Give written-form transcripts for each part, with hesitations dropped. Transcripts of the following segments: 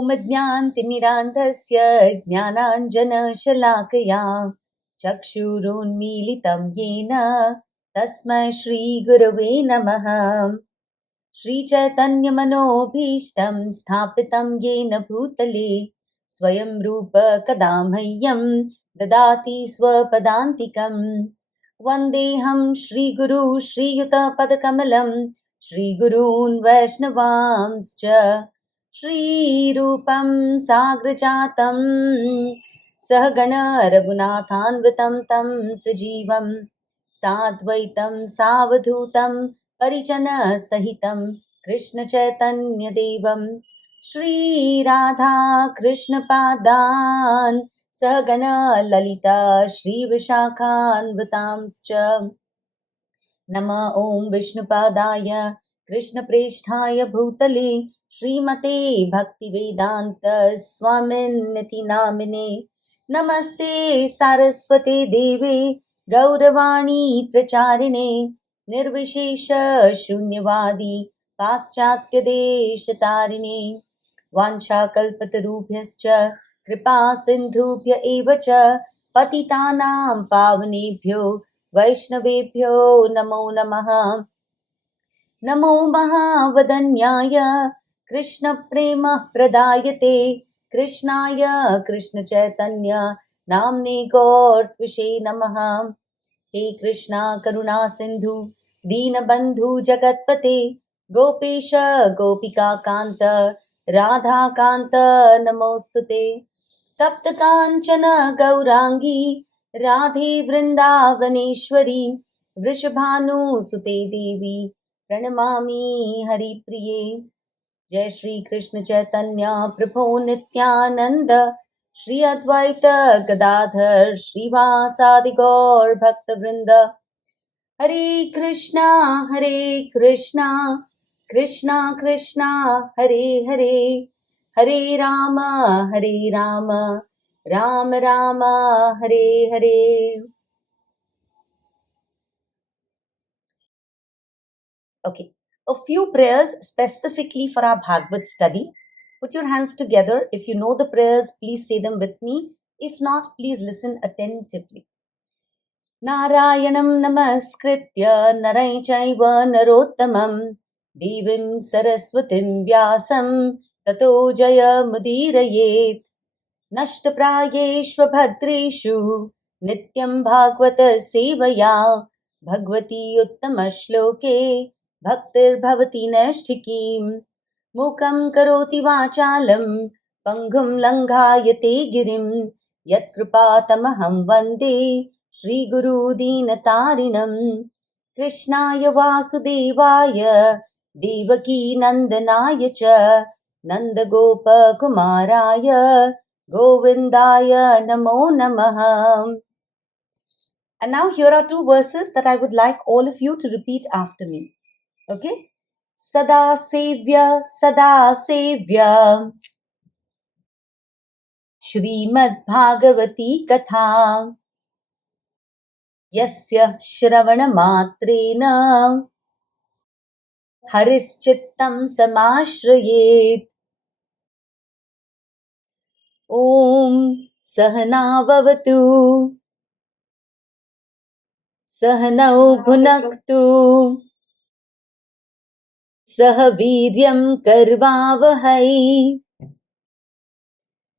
ॐ ज्ञानतिमिरान्धस्य ज्ञानाञ्जनशलाकया चक्षुरुन्मीलितं येन तस्मै श्रीगुरवे नमः। श्रीचैतन्यमनोभीष्टं स्थापितं येन भूतले स्वयं रूप कदा मह्यं ददाति स्वपदान्तिकं। वन्देऽहं श्रीगुरु श्रीयुतपदकमलं श्रीगुरून् वैष्णवांश्च श्रीरूपं साग्रजातं सहगण रघुनाथान्वितं तं सजीवं साद्वैतं सावधूतं परिजनसहितं कृष्णचैतन्यदेवं श्रीराधा कृष्णपादान् सहगण ललिता श्रीविशाखान्वितांश्च नमः। ॐ विष्णुपादाय कृष्णप्रेष्ठाय भूतले श्रीमते भक्तिवेदान्त स्वामिन्निति नामिने नमस्ते सारस्वते देवे गौरवाणी प्रचारिणे निर्विशेष शून्यवादी पाश्चात्यदेशतारिणे वाञ्छाकल्पतरुभ्यश्च कृपा सिन्धुभ्य एव च पतितानां पावनेभ्यो वैष्णवेभ्यो नमो नमः। नमो महावदन्याय कृष्णप्रेमः प्रदायते कृष्णाय कृष्णचैतन्य नाम्ने गौरत्विषे नमः। हे कृष्णा करुणा सिन्धु दीनबन्धु जगत्पते गोपेश गोपिकान्त राधाकान्त नमोऽस्तुते। तप्त काञ्चन गौरांगी राधे वृन्दावनेश्वरी वृषभानुसुते देवी प्रणमामि हरिप्रिये। जय श्री कृष्ण चैतन्य प्रभु नित्यानंद श्री अद्वैत गदाधर श्रीवासादि गौर भक्त वृंद। हरे कृष्णा कृष्णा कृष्णा हरे हरे, हरे राम राम राम हरे हरे। Okay, a few prayers specifically for our Bhagavad study. Put your hands together. If you know the prayers, please say them with me. If not, please listen attentively. Narayanam namaskritya narai chaiva narottamam devim saraswatim vyasam tato jaya mudirayet नष्टप्रायेष्वभद्रेषु नित्यं भागवत सेवया भगवती उत्तमश्लोके भक्तिर्भवति नैष्ठिकीम्। मूकं करोति वाचालं पङ्गुं लङ्घायते गिरिं यत्कृपातमहं वन्दे श्रीगुरुदीनतारिणम्। कृष्णाय वासुदेवाय देवकीनन्दनाय च नन्दगोपकुमाराय Govindaya Namo Namaha. And now here are two verses that I would like all of you to repeat after me. Okay? Sada Sevya Shrimad Bhagavati Katha Yasya Shravana Matrena Harischittam Samashrayet. Om Sahana Vavatu Sahanau Bhunaktu सह वीर्यं कर्वावहै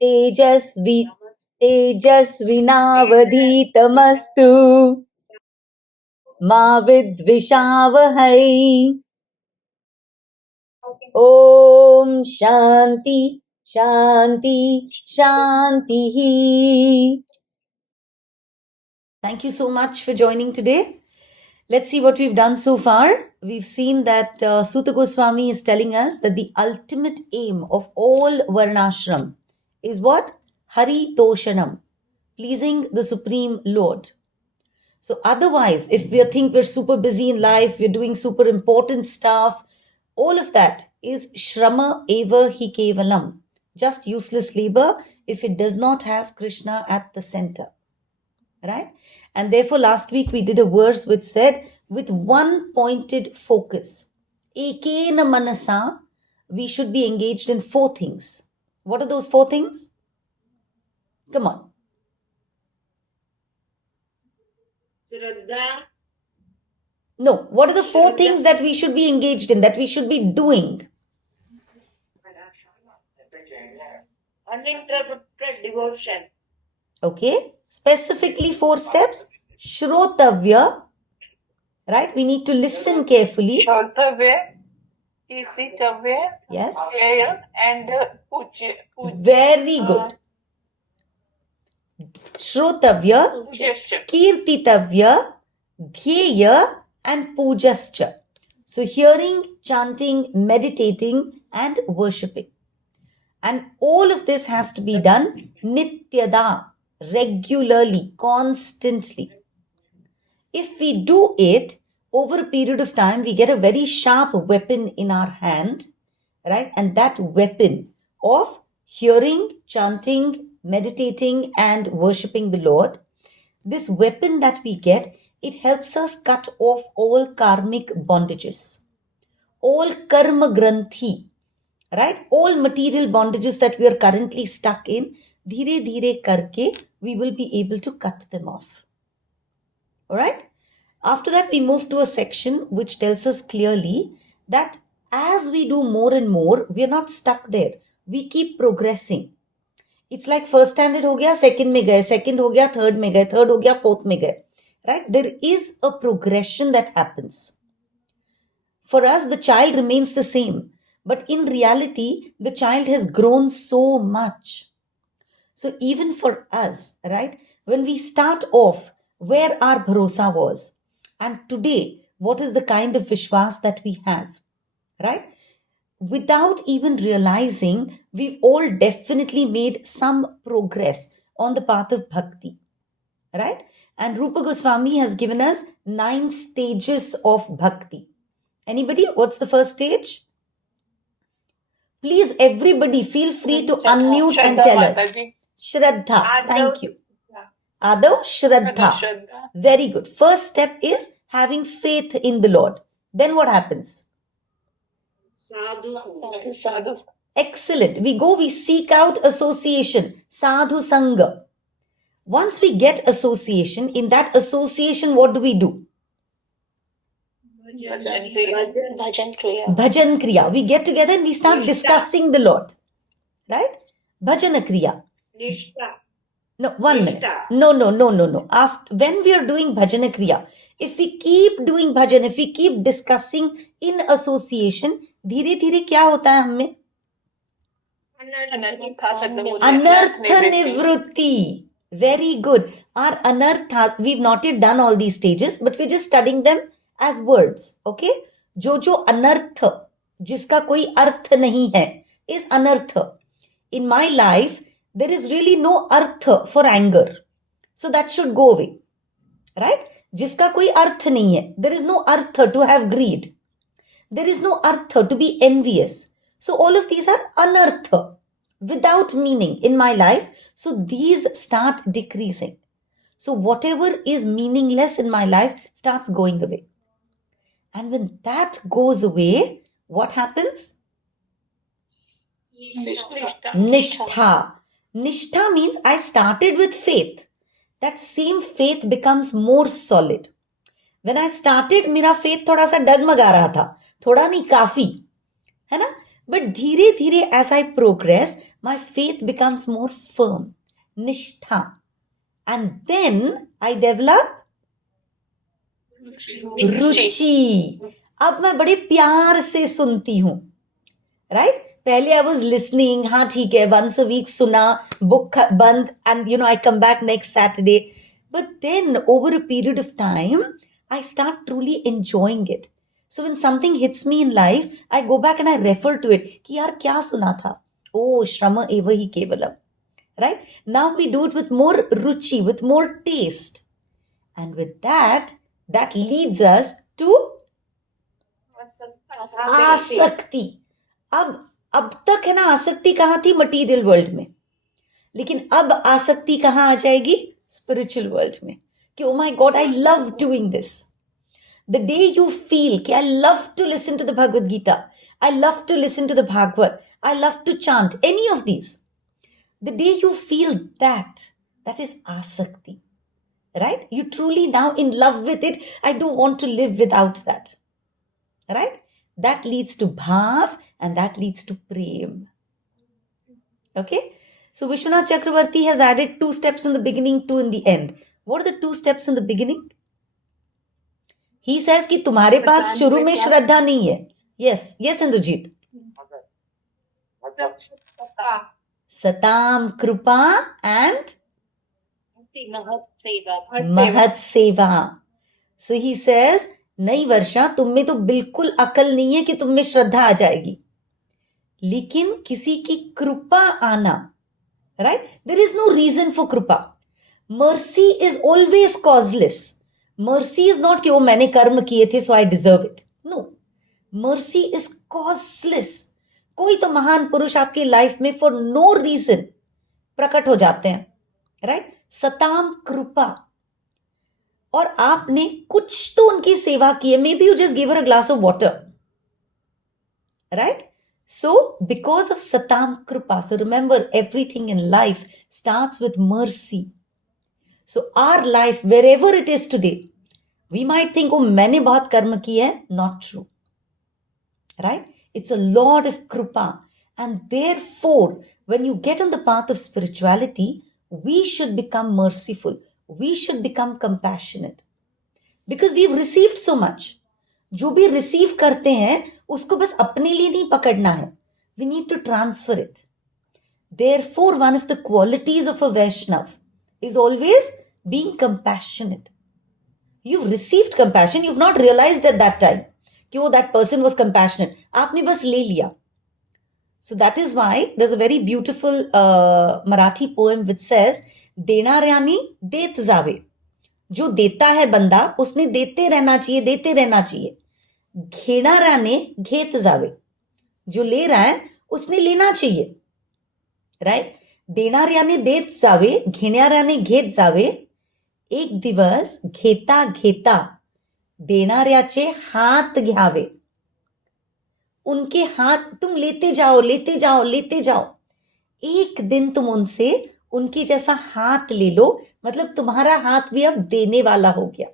तेजस्विनावधीतमस्तु मा विद्विषावहै। ॐ शान्ति शान्ति शान्तिः। Thank you so much for joining today. Let's see what we've done so far. We've seen that Suta Goswami is telling us that the ultimate aim of all Varnashram is what? Hari Toshanam, pleasing the Supreme Lord. So otherwise, if we think we're super busy in life, we're doing super important stuff, all of that is Shrama Eva Hi Kevalam, just useless labor if it does not have Krishna at the center. Right? And therefore, last week we did a verse which said, with one pointed focus, ekena manasa, we should be engaged in four things. What are those 4 things? Come on. Shraddha. No, what are the 4 Shraddha. things that we should be engaged in, that we should be doing? Uninterrupted devotion. Okay, specifically 4 steps. Shrotavya, right? We need to listen carefully. Shrotavya, Kirtitavya, Yes, Jaya, and Pujya. very good. Shrotavya, Pujyascha. Kirtitavya, Dhyeya, and Pujascha. So hearing, chanting, meditating, and worshipping. And all of this has to be done nityada, regularly, constantly. If we do it over a period of time, we get a very sharp weapon in our hand, right? And that weapon of hearing, chanting, meditating, and worshipping the Lord, this weapon that we get, it helps us cut off all karmic bondages, all karma granthi, right? All material bondages that we are currently stuck in, dheere dheere karke, we will be able to cut them off. All right? After that, we move to a section which tells us clearly that as we do more and more, we are not stuck there. We keep progressing. It's like first standard ho gaya, second mein gaye, second ho gaya, third mein gaye, third ho gaya, fourth mein gaye. Right? There is a progression that happens. For us, the child remains the same. But in reality, the child has grown so much. So even for us, right, when we start off where our bharosa was, and today, what is the kind of vishwas that we have, right? Without even realizing, we've all definitely made some progress on the path of bhakti, right? And Rupa Goswami has given us 9 stages of bhakti. Anybody? What's the first stage? Please, everybody, feel free to unmute and Shraddha tell us. Mataji. Shraddha. Adav. Thank you. Adav, Shraddha. Shraddha. Very good. First step is having faith in the Lord. Then what happens? Sadhu. Sadhu. Excellent. We seek out association. Sadhu Sangha. Once we get association, in that association, what do? Bhajan Kriya. Bhajan Kriya. We get together and we start Nishtha. discussing the Lord. Right? Bhajana Kriya. Nishtha. No, 1 minute. Nishtha. No. When we are doing Bhajana Kriya, if we keep doing bhajan, if we keep discussing in association, धीरे धीरे क्या होता है हमें? Anartha nivrutti. Very good. Our anarthas, we've not yet done all these stages, but we're just studying them as words. Okay? जो anartha, जिसका कोई अर्थ नहीं है, is anartha. In my life, there is really no artha for anger. So that should go away. Right? जिसका कोई अर्थ नहीं है. There is no artha to have greed. There is no artha to be envious. So all of these are anartha, without meaning in my life. So these start decreasing. So whatever is meaningless in my life starts going away. And when that goes away, what happens? Nishtha. Nishtha means I started with faith. That same faith becomes more solid. When I started, मेरा faith थोड़ा सा डगमगा रहा था. थोड़ा नहीं, काफी. है ना? But धीरे धीरे as I progress, my faith becomes more firm. Nishtha. And then I develop रुचि. अब मैं बड़े प्यार से सुनती हूँ. Right? पहले I was listening, हाँ ठीक है, once a week सुना, book बंद, and I come back next Saturday. But then over a period of time, I start truly enjoying it. So when something hits me in life, I go back and I refer to it. कि यार क्या सुना था? Oh, Shrama eva hi kevalam. Right? Now we do it with more ruchi, with more taste. And with that leads us to आसक्ति. अब तक है ना, आसक्ति कहाँ थी? मटीरियल वर्ल्ड में. लेकिन अब आसक्ति कहाँ आ जाएगी? स्पिरिचुअल वर्ल्ड में. कि oh my God, I love doing this. The day you feel कि I love to listen to the Bhagavad Gita, I love to listen to the Bhagavad, I love to chant, any of these. The day you feel that is asakti, right? You truly now in love with it. I don't want to live without that, right? That leads to bhav and that leads to prem. Okay? So Vishwanath Chakravarti has added 2 steps in the beginning, 2 in the end. What are the 2 steps in the beginning? He says कि तुम्हारे पास शुरू में श्रद्धा नहीं है. Yes, Indrajit. Satam Krupa and Mahat Seva. So he says, नहीं वर्षा, तुम में तो बिल्कुल अकल नहीं है कि तुम में श्रद्धा आ जाएगी, लेकिन किसी की कृपा आना, right? There is no reason for कृपा. Mercy is always causeless. Mercy is not कि वो मैंने कर्म किए थे so I deserve it. No. Mercy is causeless. कोई तो महान पुरुष आपकी लाइफ में for no reason प्रकट हो जाते हैं, right? सताम कृपा. और आपने कुछ तो उनकी सेवा की है. Maybe you just gave her a glass of water, right? So, because of Satam Kripa, so remember, everything in life starts with mercy. So, our life, wherever it is today, we might think, oh, मैंने बहुत कर्म किया है. Not true, right? It's a lot of Kripa. And therefore, when you get on the path of spirituality, we should become merciful. We should become compassionate. Because we've received so much. जो भी receive करते हैं, उसको बस अपने लिए नहीं पकड़ना है. We need to transfer it. Therefore, one of the qualities of a Vaishnav is always being compassionate. You've received compassion, you've not realized at that time कि वो that person was compassionate. आपने बस ले लिया. So that is why there's a very beautiful Marathi poem which says, देणाऱ्याने देत जावे. जो देता है बंदा, उसने देते रहना चाहिए. घेणाऱ्याने घेत जावे. जो ले रहा है, उसने लेना चाहिए. राइट? देणाऱ्याने देत जावे, घेणाऱ्याने घेत जावे. एक दिवस घेता घेता देणाऱ्याचे हात घ्यावे. उनके हाथ तुम लेते जाओ. एक दिन तुम उनसे उनके जैसा हाथ ले लो, मतलब तुम्हारा हाथ भी अब देने वाला हो गया.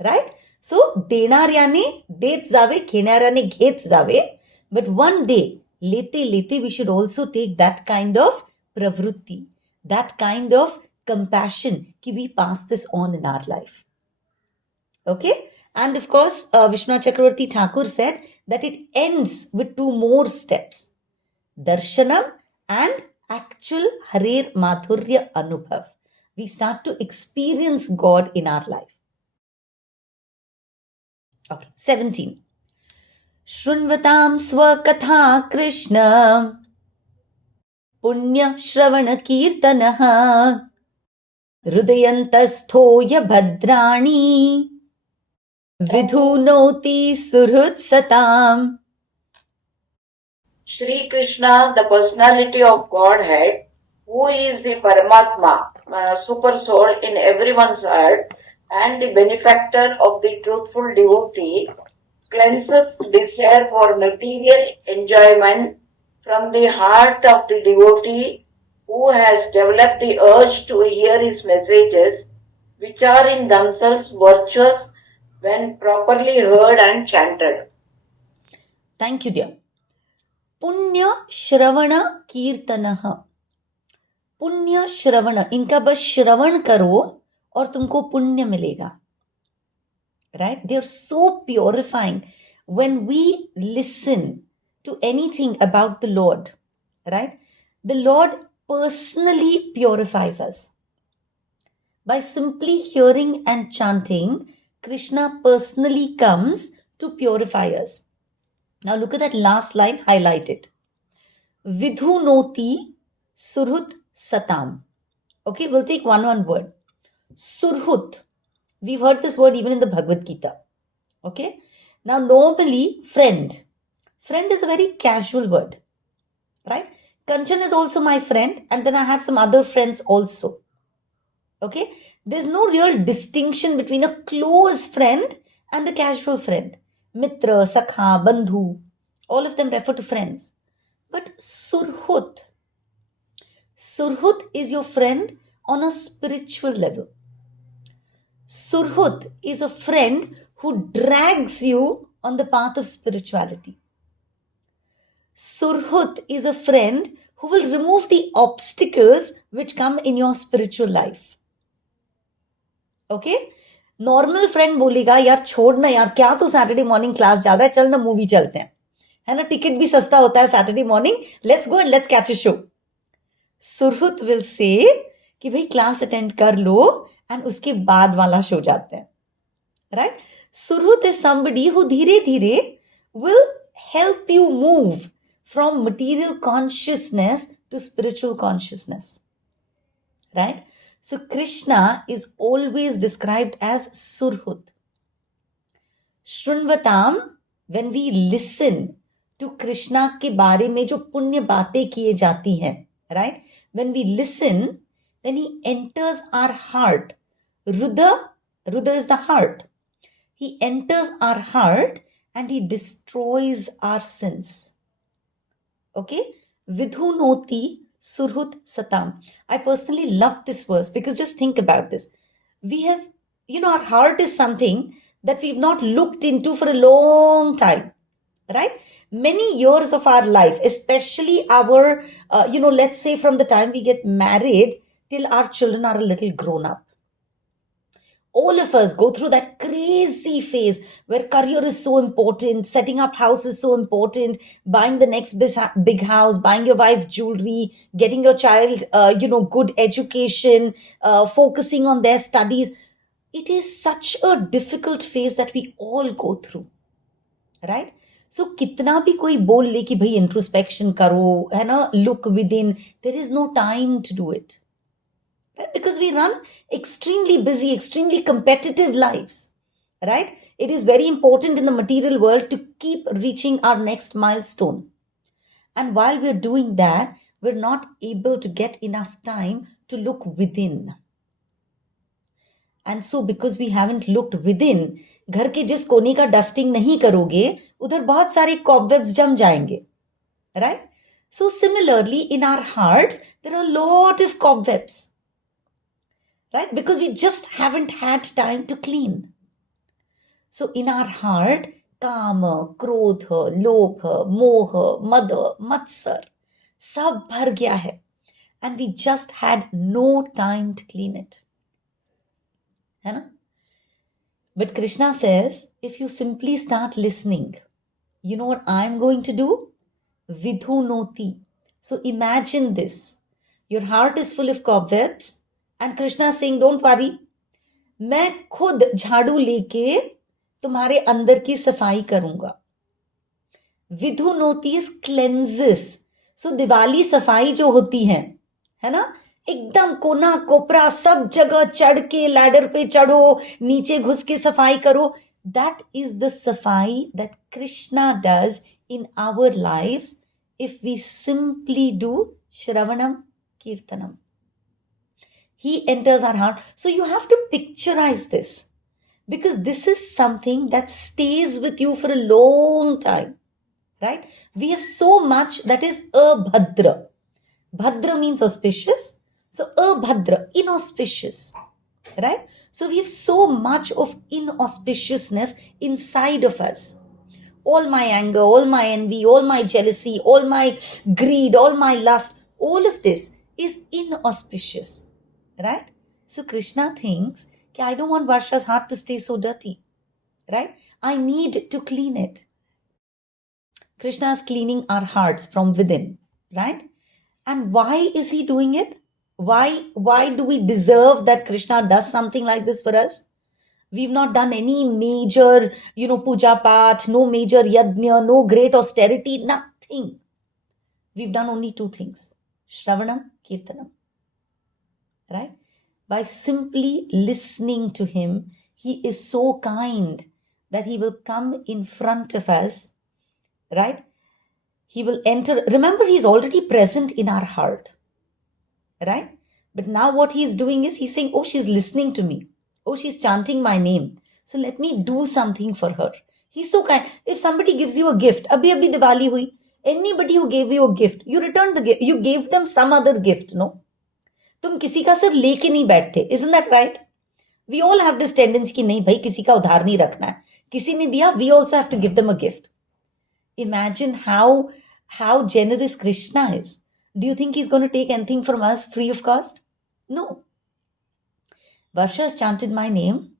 राइट? सो देणाऱ्याने देत जावे, घेणाऱ्याने घेत जावे. बट वन डे लेते लेते we should also take that kind of pravrutti, that kind of compassion कि we pass this on in our life. Okay? And of course, Vishwanath Chakravarti Thakur said that it ends with 2 more steps. Darshanam and actual Harer Madhurya Anubhav. We start to experience God in our life. Okay, 17. Shrunvatam swakatha Krishna Punya Shravana Kirtanaha Hrudayantasthoya Bhadrani Vidhunoti Surhut Satam. Sri Krishna, the personality of Godhead, who is the Paramatma, super soul in everyone's heart, and the benefactor of the truthful devotee, cleanses desire for material enjoyment from the heart of the devotee who has developed the urge to hear his messages, which are in themselves virtuous when properly heard and chanted. Thank you, dear. पुण्य श्रवण कीर्तनः. पुण्य श्रवण, इनका बस श्रवण करो और तुमको पुण्य मिलेगा. Right? They are so purifying. When we listen to anything about the Lord, right? The Lord personally purifies us. By simply hearing and chanting, Krishna personally comes to purify us. Now look at that last line, highlight it. Vidhunoti surhut satam. Okay, we'll take one word. Surhut. We've heard this word even in the Bhagavad Gita. Okay. Now normally, friend. Friend is a very casual word. Right? Kanchan is also my friend, and then I have some other friends also. Okay. There's no real distinction between a close friend and a casual friend. Mitra, Sakha, Bandhu, all of them refer to friends. But Surhut is your friend on a spiritual level. Surhut is a friend who drags you on the path of spirituality. Surhut is a friend who will remove the obstacles which come in your spiritual life. Okay? Normal friend बोलेगा यार छोड़ ना यार, क्या तो Saturday morning class जा रहा है, चल ना मूवी चलते हैं, है ना, टिकट भी सस्ता होता है Saturday morning, let's go and let's catch a show. Surhut will say कि भाई क्लास अटेंड कर लो एंड उसके बाद वाला शो जाते हैं. राइट? सुरहुत इज समबडी हु धीरे धीरे will help you move from material consciousness to spiritual consciousness. Right? So Krishna is always described as Surhut. Shrunvatam, when we listen to Krishna के बारे में जो पुण्य बातें किए जाती हैं, right? When we listen, then he enters our heart. Rudra is the heart. He enters our heart and he destroys our sins. Okay? Vidhu noti surhut satam. I personally love this verse because just think about this. We have, our heart is something that we've not looked into for a long time, right? Many years of our life, especially our, let's say from the time we get married till our children are a little grown up. All of us go through that crazy phase where career is so important, setting up house is so important, buying the next big house, buying your wife jewelry, getting your child, good education, focusing on their studies. It is such a difficult phase that we all go through, right? So, कितना भी कोई बोल ले कि भाई introspection करो, है ना, look within, there is no time to do it. Right? Because we run extremely busy, extremely competitive lives, right? It is very important in the material world to keep reaching our next milestone. And while we're doing that, we're not able to get enough time to look within. And so because we haven't looked within, घर के जिस कोने का dusting नहीं करोगे, उधर बहुत सारे cobwebs जम जाएंगे, right? So similarly, in our hearts, there are a lot of cobwebs. Right? Because we just haven't had time to clean. So in our heart, Kama, Krodha, Lobha, Moha, Mada, Matsar, sab bhar gaya hai. And we just had no time to clean it. Hai na? But Krishna says, if you simply start listening, you know what I'm going to do? Vidhu noti. So imagine this. Your heart is full of cobwebs. And Krishna is saying, don't worry, मैं खुद झाड़ू लेके तुम्हारे अंदर की सफाई करूंगा. Vidhu notice cleanses. सो दिवाली सफाई जो होती है ना, एकदम कोना कोपरा सब जगह चढ़ के लैडर पे चढ़ो, नीचे घुस के सफाई करो. That is the सफाई that Krishna does in our lives if we simply do Shravanam Kirtanam. He enters our heart. So you have to picturize this because this is something that stays with you for a long time, right? We have so much that is abhadra. Bhadra means auspicious. So abhadra, inauspicious, right? So we have so much of inauspiciousness inside of us. All my anger, all my envy, all my jealousy, all my greed, all my lust, all of this is inauspicious. Right? So Krishna thinks, I don't want Varsha's heart to stay so dirty. Right? I need to clean it. Krishna is cleaning our hearts from within. Right? And why is he doing it? Why do we deserve that Krishna does something like this for us? We've not done any major, puja path, no major yajna, no great austerity, nothing. We've done only two things. Shravanam, Kirtanam. Right? By simply listening to him, he is so kind that he will come in front of us, right? He will enter. Remember, he's already present in our heart, right? But now what he's doing is he's saying, oh, she's listening to me. Oh, she's chanting my name. So let me do something for her. He's so kind. If somebody gives you a gift, abhi Diwali hui, Anybody who gave you a gift, you returned the gift, you gave them some other gift, no? तुम किसी का सिर्फ लेके नहीं बैठते. Isn't that right? We all have this tendency कि नहीं भाई किसी का उधार नहीं रखना है. किसी ने दिया, we also have to give them a gift. Imagine how generous Krishna is. Do you think he's going to take anything from us free of cost? No. Varsha has chanted my name.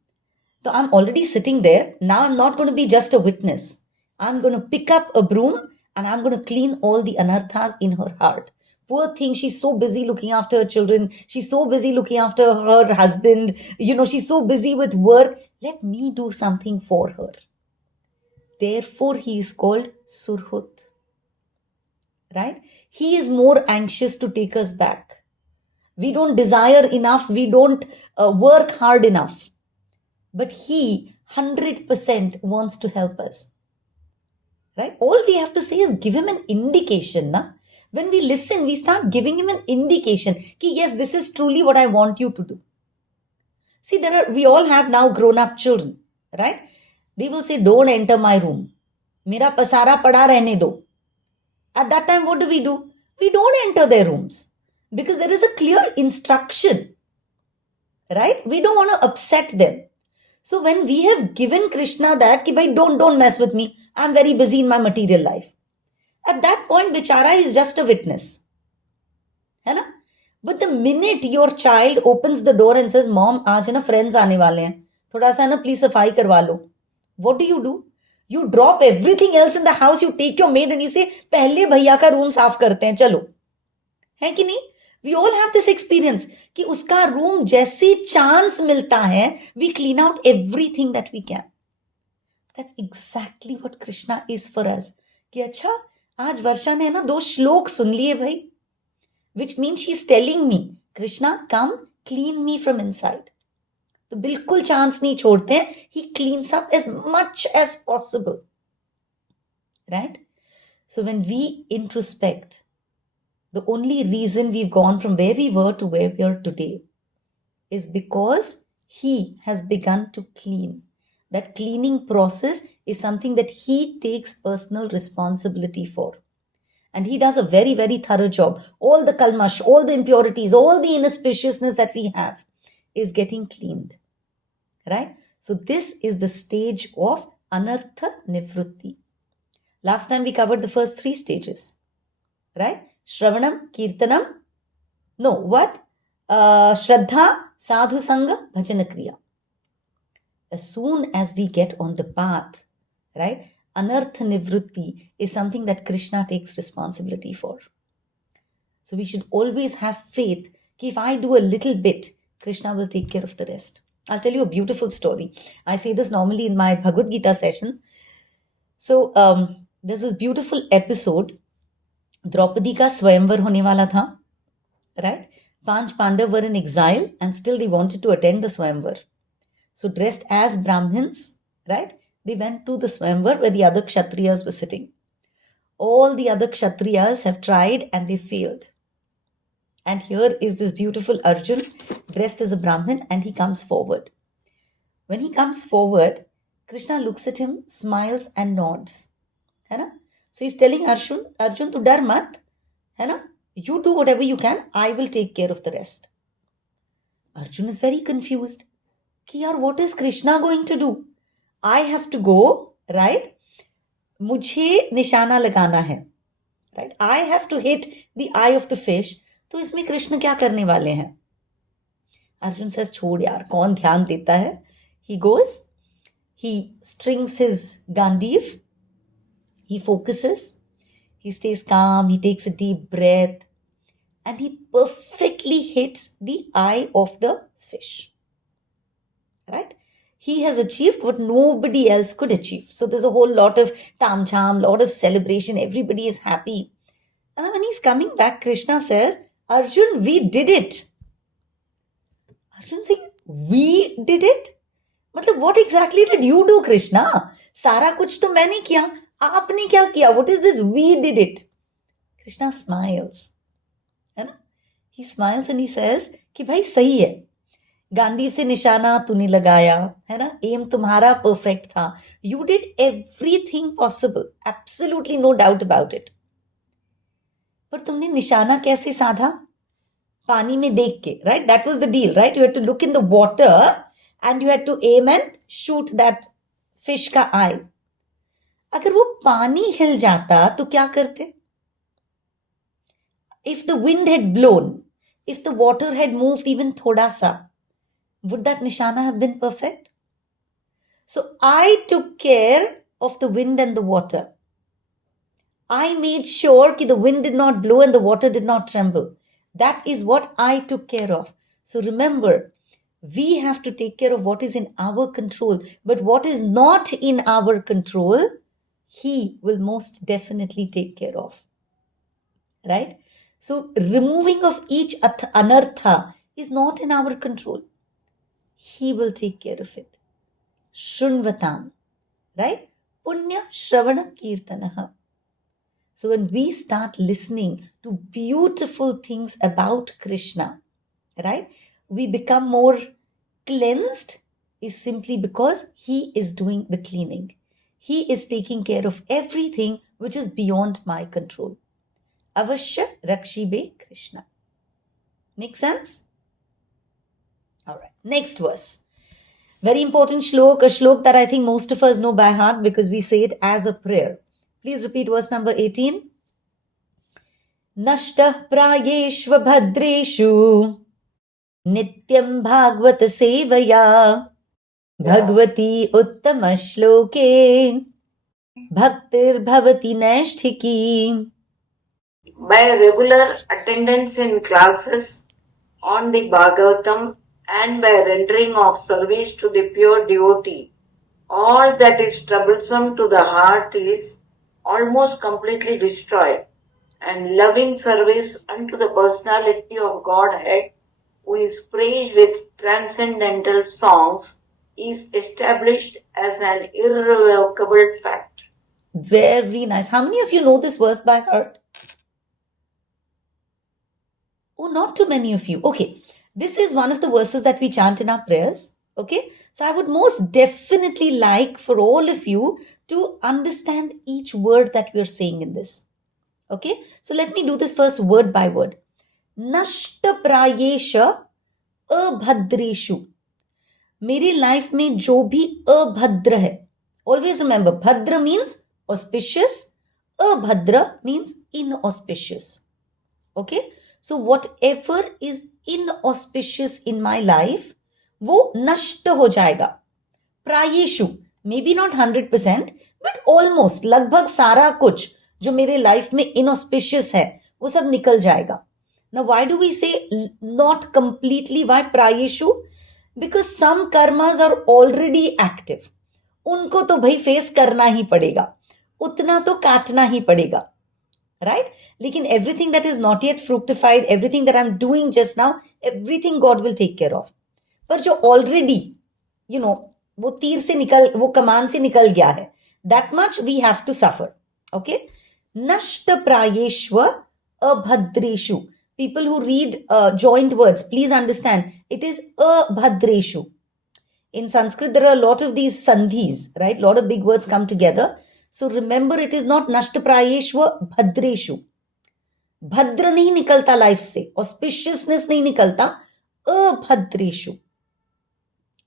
So I'm already sitting there. Now I'm not going to be just a witness. I'm going to pick up a broom and I'm going to clean all the anarthas in her heart. Poor thing, she's so busy looking after her children. She's so busy looking after her husband. She's so busy with work. Let me do something for her. Therefore, he is called Surhut. Right? He is more anxious to take us back. We don't desire enough. We don't work hard enough. But he 100% wants to help us. Right? All we have to say is give him an indication. Na? When we listen, we start giving him an indication. Ki, yes, this is truly what I want you to do. See, we all have now grown-up children. Right? They will say, don't enter my room. Mera pasara pada rehne do. At that time, what do? We don't enter their rooms. Because there is a clear instruction. Right? We don't want to upset them. So when we have given Krishna that, ki bhai, don't mess with me. I'm very busy in my material life. At that point, Bichara is just a witness. है ना? But the minute your child opens the door and says, Mom, आज है ना friends आने वाले हैं. थोड़ा सा ना please सफाई करवा लो. What do? You drop everything else in the house. You take your maid and you say, पहले भैया का room साफ करते हैं, चलो. है कि नहीं? We all have this experience कि उसका room जैसे chance मिलता है, we clean out everything that we can. That's exactly what Krishna is for us. कि अच्छा, आज वर्षा ने ना 2 श्लोक सुन लिए भाई. Which means she's telling me, Krishna, come clean me from inside. तो बिल्कुल चांस नहीं छोड़ते हैं. He cleans up as much as possible. Right? So when we introspect, the only reason we've gone from where we were to where we are today is because he has begun to clean. That cleaning process is something that he takes personal responsibility for. And he does a very, very thorough job. All the kalmash, all the impurities, all the inauspiciousness that we have is getting cleaned. Right? So this is the stage of anartha nivrutti. Last time we covered the first 3 stages. Right? Shravanam, Kirtanam. No, what? Shraddha, Sadhu Sangha, Bhajana Kriya. As soon as we get on the path, right? Anartha nivrutti is something that Krishna takes responsibility for. So we should always have faith that if I do a little bit, Krishna will take care of the rest. I'll tell you a beautiful story. I say this normally in my Bhagavad Gita session. So there's this beautiful episode. Draupadi ka Swayamvar hone wala tha. Right? 5 Pandav were in exile and still they wanted to attend the Swayamvar. So dressed as Brahmins, right? They went to the Swayamvar where the other Kshatriyas were sitting. All the other Kshatriyas have tried and they failed. And here is this beautiful Arjun dressed as a Brahmin and he comes forward. When he comes forward, Krishna looks at him, smiles and nods. है ना? So he's telling Arjun, tu dar mat, है ना? You do whatever you can, I will take care of the rest. Arjun is very confused. कि यार, what is Krishna going to do? I have to go, right? मुझे निशाना लगाना है. Right? I have to hit the eye of the fish. तो इसमें कृष्ण क्या करने वाले हैं? Arjun says, छोड़ यार, कौन ध्यान देता है? He goes, he strings his Gandiv, he focuses, he stays calm, he takes a deep breath, and he perfectly hits the eye of the fish. Right? He has achieved what nobody else could achieve. So there's a whole lot of tam-jam, lot of celebration, everybody is happy. And then when he's coming back, Krishna says, Arjun, we did it. Arjun saying, we did it? मतलब what exactly did you do, Krishna? सारा कुछ तो मैंने किया, आपने क्या किया? What is this? We did it. Krishna smiles. है ना? He smiles and he says कि भाई सही है. गांडीव से निशाना तूने लगाया, है ना? एम तुम्हारा परफेक्ट था. You did everything possible. Absolutely no doubt about it. पर तुमने निशाना कैसे साधा? पानी में देख के, right? That was the deal, right? You had to look in the water and you had to aim and shoot that fish का eye. अगर वो पानी हिल जाता तो क्या करते? If the wind had blown, if the water had moved even thoda sa, would that nishana have been perfect? So I took care of the wind and the water. I made sure that the wind did not blow and the water did not tremble. That is what I took care of. So remember, we have to take care of what is in our control. But what is not in our control, He will most definitely take care of. Right? So removing of each anartha is not in our control. He will take care of it. Shrunvatam. Right? Punya Shravana Kirtanaha. So when we start listening to beautiful things about Krishna, right, we become more cleansed, is simply because He is doing the cleaning. He is taking care of everything which is beyond my control. Avashya Rakshibe Krishna. Make sense? All right. Next verse. Very important shlok, a shlok that I think most of us know by heart because we say it as a prayer. Please repeat verse number 18. Nashtah prayeshva bhadreshu nityam bhagvat sevaya bhagvati uttama shloke bhaktir bhavati naishthiki. By regular attendance in classes on the Bhagavatam and by rendering of service to the pure devotee, all that is troublesome to the heart is almost completely destroyed, and loving service unto the personality of Godhead, who is praised with transcendental songs, is established as an irrevocable fact. Very nice. How many of you know this verse by heart? Oh, not too many of you. Okay. This is one of the verses that we chant in our prayers. Okay. So I would most definitely like for all of you to understand each word that we are saying in this. Okay. So let me do this first word by word. Nashta prayesha abhadreshu. मेरी life में जो भी अभद्र है, always remember, bhadra means auspicious, abhadra means inauspicious. Okay. So whatever is inauspicious in my life, वो नष्ट हो जाएगा. प्रायेशु, maybe not 100%, but almost, लगभग सारा कुछ जो मेरे लाइफ में inauspicious है, वो सब निकल जाएगा. Now why do we say not completely? Why प्रायेशु? Because some karmas are already active. उनको तो भाई फेस करना ही पड़ेगा, उतना तो काटना ही पड़ेगा. Right? लेकिन everything that is not yet fructified, everything that I'm doing just now, everything God will take care of. पर जो already, वो तीर से निकल, वो कमान से निकल गया है, that much we have to suffer. Okay? Nashta prayeshva abhadreshu. People who read joined words, please understand, it is abhadreshu. In Sanskrit, there are a lot of these sandhis, right? A lot of big words come together. So remember, it is not nashta prayeshva bhadreshu. Bhadra nahi nikalta life se. Auspiciousness nahi nikalta. Abhadreshu.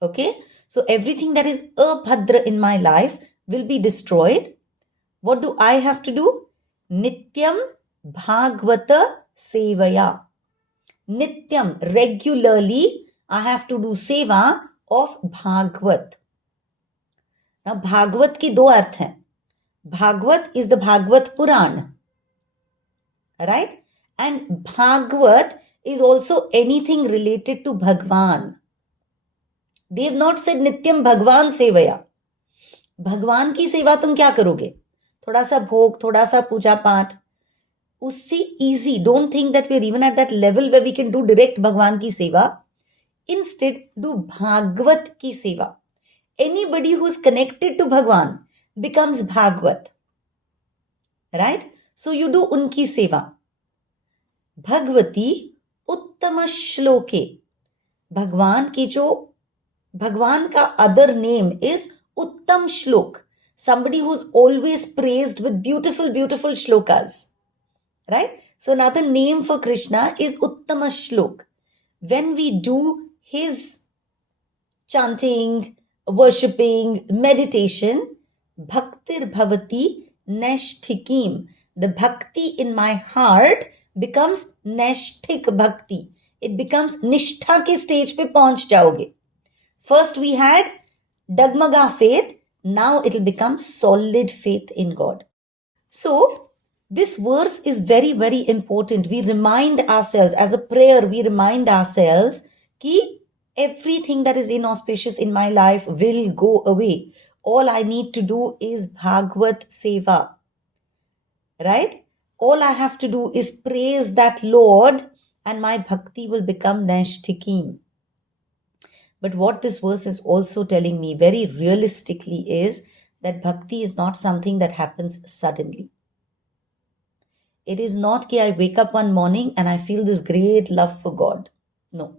Okay? So everything that is abhadra in my life will be destroyed. What do I have to do? Nityam bhagavata sevaya. Nityam, regularly, I have to do seva of Bhagavat. Now, Bhagavat ki do arth hain. Bhagavat is the Bhagavat Puran. Right? And Bhagavat is also anything related to Bhagwan. They have not said Nityam Bhagwan Sevaya. भगवान की सेवा तुम क्या करोगे? थोड़ा सा भोग, थोड़ा सा पूजा पाठ, उससे easy. Don't think that we're even at that level where we can do direct भगवान की सेवा. Instead, do Bhagavat की सेवा. Anybody who is connected to Bhagwan becomes Bhagavat. Right? So you do उनकी सेवा. भगवती उत्तम श्लोके. भगवान की जो, भगवान का other name is Uttam Shlok. Somebody who's always praised with beautiful, beautiful shlokas. Right? So another name for Krishna is Uttama Shlok. When we do his chanting, worshipping, meditation, Bhaktir Bhavati Nashtikim. The bhakti in my heart becomes Nashtik Bhakti. It becomes Nishtha ke stage pe pahunch jaoge. First we had Dagmaga faith, now it will become solid faith in God. So, this verse is very, very important. We remind ourselves, as a prayer, we remind ourselves ki everything that is inauspicious in my life will go away. All I need to do is Bhagavad Seva. Right? All I have to do is praise that Lord and my bhakti will become Nashtikim. But what this verse is also telling me very realistically is that bhakti is not something that happens suddenly. It is not that I wake up one morning and I feel this great love for God. No.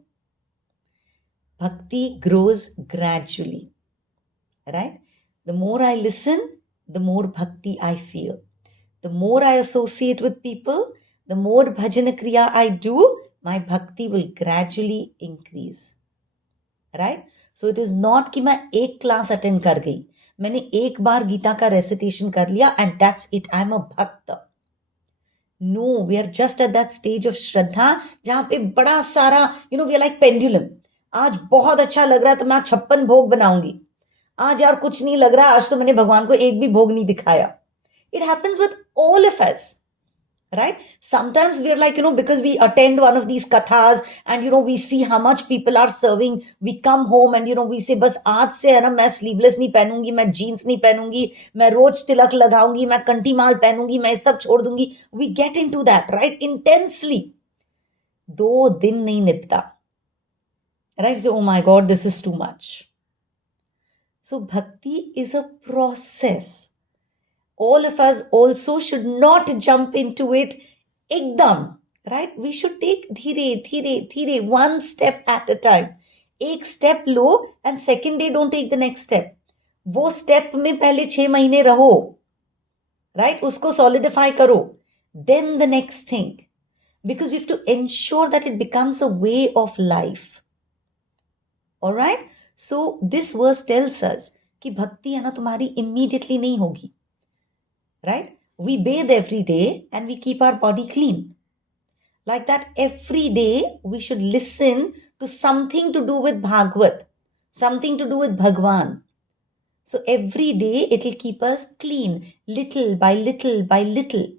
Bhakti grows gradually. Right? The more I listen, the more bhakti I feel. The more I associate with people, the more bhajana kriya I do, my bhakti will gradually increase. Right? So it is not कि मैं एक class attend कर गई, मैंने एक बार गीता का recitation कर लिया and that's it, I'm a bhakta. No, we are just at that stage of श्रद्धा जहां पे बड़ा सारा we are like pendulum. आज बहुत अच्छा लग रहा है तो मैं 56 भोग बनाऊंगी. आज यार कुछ नहीं लग रहा, आज तो मैंने भगवान को एक भी भोग नहीं दिखाया. It happens with all of us. Right? Sometimes we are like, because we attend one of these kathas and, we see how much people are serving. We come home and, we say, बस आज से है ना मैं sleeveless नहीं पहनूंगी, मैं jeans नहीं पहनूंगी, मैं रोज तिलक लगाऊंगी, मैं कंठी माल पहनूंगी, मैं सब छोड़ दूंगी. We get into that, right? Intensely. 2 दिन नहीं निपटा. Right? So, oh my God, this is too much. So, bhakti is a process. All of us also should not jump into it ekdam, right? We should take dhire, one step at a time. एक step low and second day don't take the next step. वो step में पहले 6 महीने रहो, right? उसको solidify करो. Then the next thing. Because we have to ensure that it becomes a way of life. Alright? So this verse tells us कि भक्ति है ना तुम्हारी immediately नहीं होगी. Right? We bathe every day and we keep our body clean. Like that, every day we should listen to something to do with Bhagavad, something to do with Bhagwan. So every day it will keep us clean, little by little by little.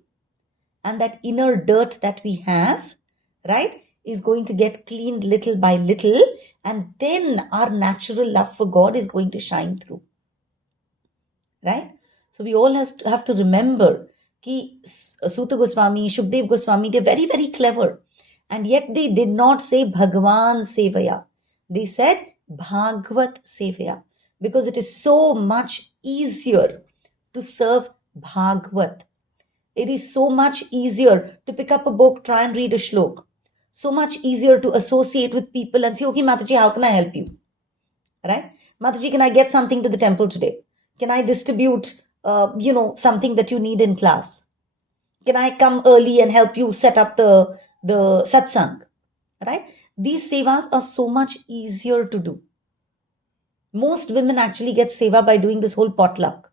And that inner dirt that we have, right, is going to get cleaned little by little. And then our natural love for God is going to shine through. Right? So we all have to remember कि Suta Goswami, Shukdev Goswami, they're very, very clever. And yet they did not say Bhagwan Sevaya. They said Bhagavad Sevaya. Because it is so much easier to serve Bhagavad. It is so much easier to pick up a book, try and read a shlok. So much easier to associate with people and say, okay, Mataji, how can I help you? Right? Mataji, can I get something to the temple today? Can I distribute something that you need in class? Can I come early and help you set up the satsang? Right? These sevas are so much easier to do. Most women actually get seva by doing this whole potluck.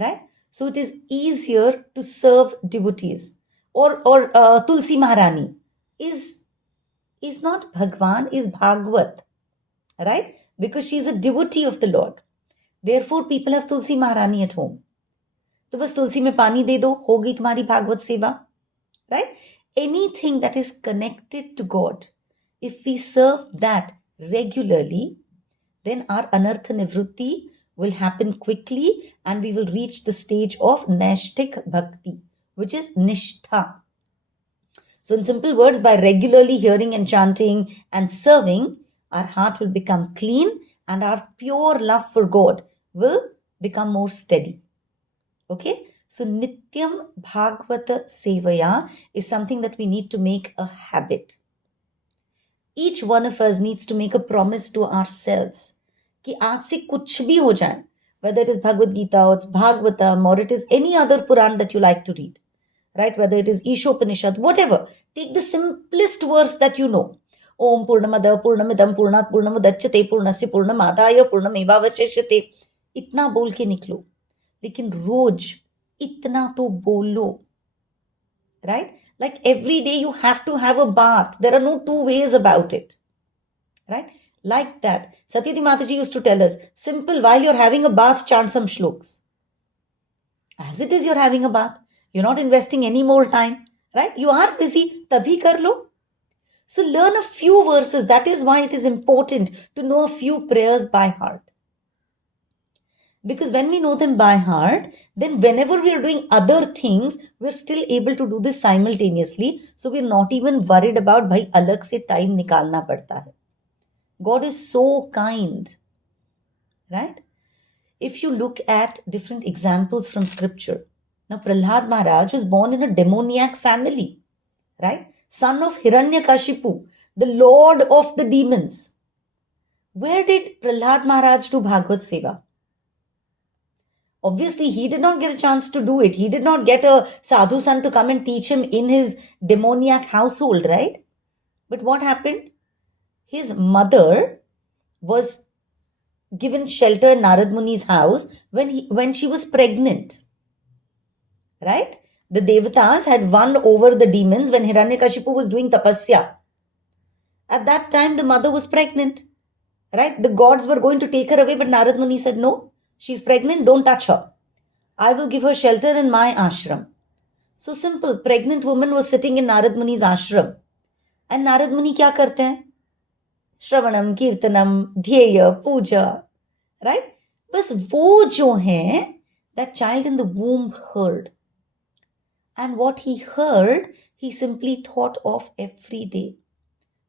Right? So it is easier to serve devotees. Or Tulsi Maharani is not Bhagwan, is Bhagavad. Right? Because she is a devotee of the Lord. Therefore, people have Tulsi Maharani at home. तो बस तुलसी में पानी दे दो, हो गई तुम्हारी भागवत सेवा. Right? Anything that is connected to God, if we serve that regularly, then our anartha nivrutti will happen quickly and we will reach the stage of Nashtik Bhakti, which is Nishtha. So in simple words, by regularly hearing and chanting and serving, our heart will become clean and our pure love for God will become more steady. Okay? So Nityam Bhagavata Sevaya is something that we need to make a habit. Each one of us needs to make a promise to ourselves कि आज से कुछ भी हो जाए, whether it is Bhagavad Gita or it's Bhagavatam or it is any other Puran that you like to read, right? Whether it is Ishopanishad, whatever. Take the simplest verse that you know. Om Purnamada Purnamidam Purnat Purnamudachyate Purnasya Purnamadaya Purnamevavacheshyate. इतना बोल के निकलो, लेकिन रोज इतना तो बोलो, right? Like every day you have to have a bath. There are no two ways about it, right? Like that. Satyati Mataji used to tell us, simple, while you're having a bath, chant some shloks. As it is, you're having a bath. You're not investing any more time, right? You are busy, tabhi kar lo. So learn a few verses. That is why it is important to know a few prayers by heart. Because when we know them by heart, then whenever we are doing other things, we're still able to do this simultaneously. So we're not even worried about bhai alag se time nikalna padta hai. God is so kind, right? If you look at different examples from scripture, now Prahlad Maharaj was born in a demoniac family, right? Son of Hiranyakashipu, the lord of the demons. Where did Prahlad Maharaj do Bhagavad Seva? Obviously, he did not get a chance to do it. He did not get a sadhu son to come and teach him in his demoniac household, right? But what happened? His mother was given shelter in Narad Muni's house when she was pregnant, right? The Devatas had won over the demons when Hiranyakashipu was doing tapasya. At that time, the mother was pregnant, right? The gods were going to take her away, but Narad Muni said, no, she's pregnant, don't touch her. I will give her shelter in my ashram. So simple, pregnant woman was sitting in Narad Muni's ashram. And Narad Muni kya karte hain? Shravanam, Kirtanam, Dhyeya, Puja, right? Bas wo jo hai, that child in the womb heard. And what he heard, he simply thought of every day.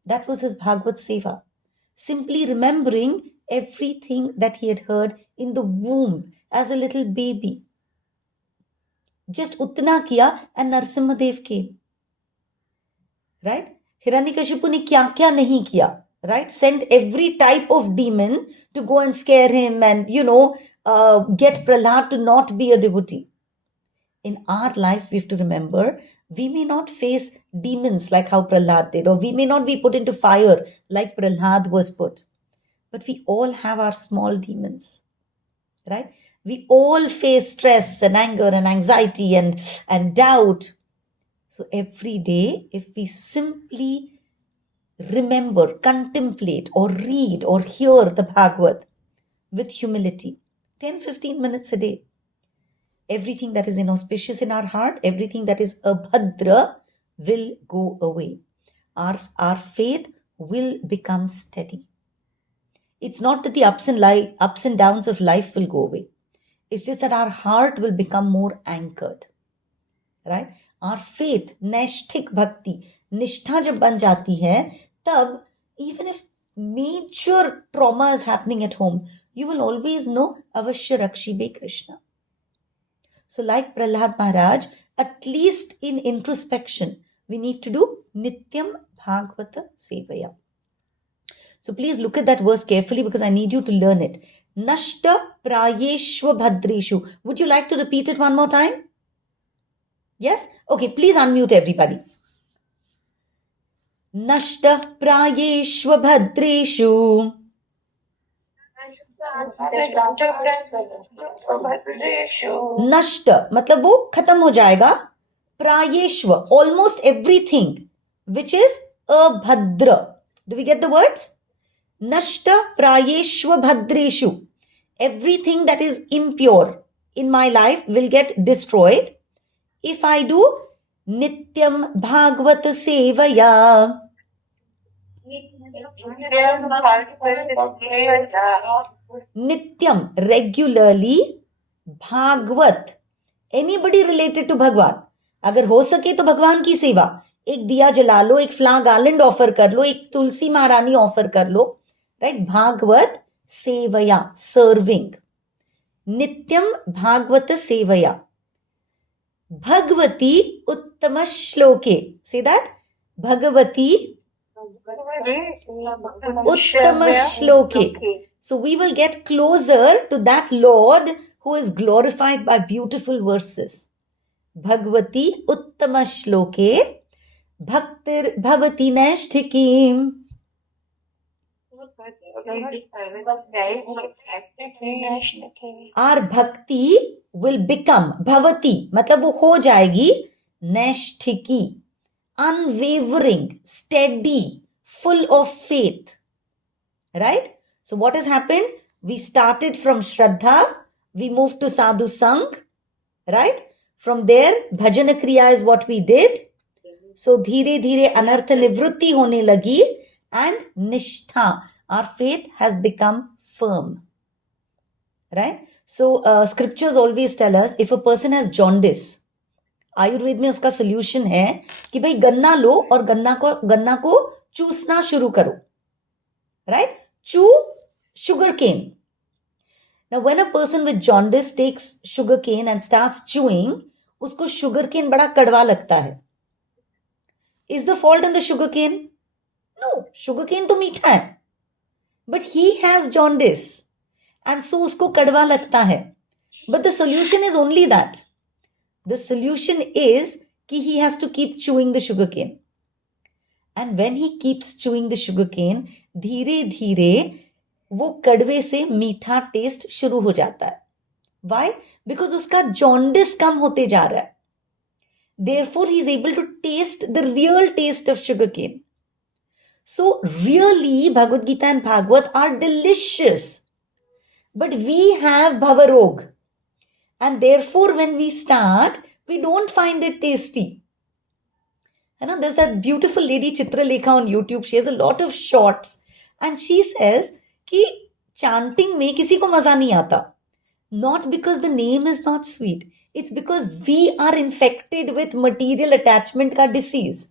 That was his Bhagavad Seva. Simply remembering everything that he had heard in the womb as a little baby. Just utna kiya and Narasimhadev came. Right? Hiranyakashipu ne kya kya nahi kiya. Right? Sent every type of demon to go and scare him and, get Prahlad to not be a devotee. In our life, we have to remember, we may not face demons like how Prahlad did, or we may not be put into fire like Prahlad was put. But we all have our small demons, right? We all face stress and anger and anxiety and doubt. So every day, if we simply remember, contemplate or read or hear the Bhagavad with humility, 10-15 minutes a day, everything that is inauspicious in our heart, everything that is abhadra will go away. Our faith will become steady. It's not that the ups and downs of life will go away. It's just that our heart will become more anchored. Right? Our faith, nashthik bhakti, nishtha jab ban jati hai, tab, even if major trauma is happening at home, you will always know avashya rakshibe Krishna. So like Prahlad Maharaj, at least in introspection, we need to do Nityam Bhagavata Sevaya. So please look at that verse carefully because I need you to learn it. Nashta Prayeshva Bhadreshu. Would you like to repeat it one more time? Yes? Okay, please unmute everybody. Nashta Prayeshva Bhadreshu. Nashta, मतलब वो खत्म हो जाएगा. Prayeshva, almost everything which is abhadra. Do we get the words? Nashta Prayeshva Bhadreshu. Everything that is impure in my life will get destroyed if I do Nityam Bhagavata Sevaya. Nityam, regularly. Bhagavat, anybody related to Bhagwan. अगर हो सके तो भगवान की सेवा, एक दिया जला लो, एक फ्लावर गार्लैंड ऑफर कर लो, एक तुलसी महारानी ऑफर कर लो, राइट? भागवत सेवया, सर्विंग. नित्यम भागवत सेवया. भगवती उत्तम श्लोके. Say that? Bhagavati उत्तम श्लोके. So we will get closer to that Lord who is glorified by beautiful verses. Bhagwati उत्तम श्लोके भक्तिर्भवति नैष्ठिकीम्. Our bhakti will become bhavati, मतलब वो हो जाएगी नैष्ठिकी, unwavering, steady, full of faith. Right? So what has happened? We started from Shraddha, we moved to Sadhu Sang, right? From there, Bhajana Kriya is what we did. So धीरे धीरे अनर्थ निवृत्ति होने लगी and Nishtha, our faith has become firm. Right? So scriptures always tell us if a person has jaundice, Ayurveda में उसका solution है कि भाई गन्ना लो और गन्ना को चूसना शुरू करो. Right? Chew sugar cane. Now when a person with jaundice takes sugar cane and starts chewing, उसको sugar cane बड़ा कड़वा लगता है. Is the fault in the sugar cane? No, sugar cane तो मीठा है. But he has jaundice. And so उसको कड़वा लगता है. But the solution is only that. The solution is कि he has to keep chewing the sugar cane. And when he keeps chewing the sugar cane, धीरे धीरे वो कड़वे से मीठा टेस्ट शुरू हो जाता है. Why? Because उसका jaundice कम होते जा रहा है. Therefore, he is able to taste the real taste of sugarcane. So, really, Bhagavad Gita and Bhagavad are delicious. But we have Bhavarog. And therefore, when we start, we don't find it tasty. And there's that beautiful lady Chitralekha on YouTube. She has a lot of shorts. And she says कि chanting में किसी को मजा नहीं आता. Not because the name is not sweet. It's because we are infected with material attachment ka disease.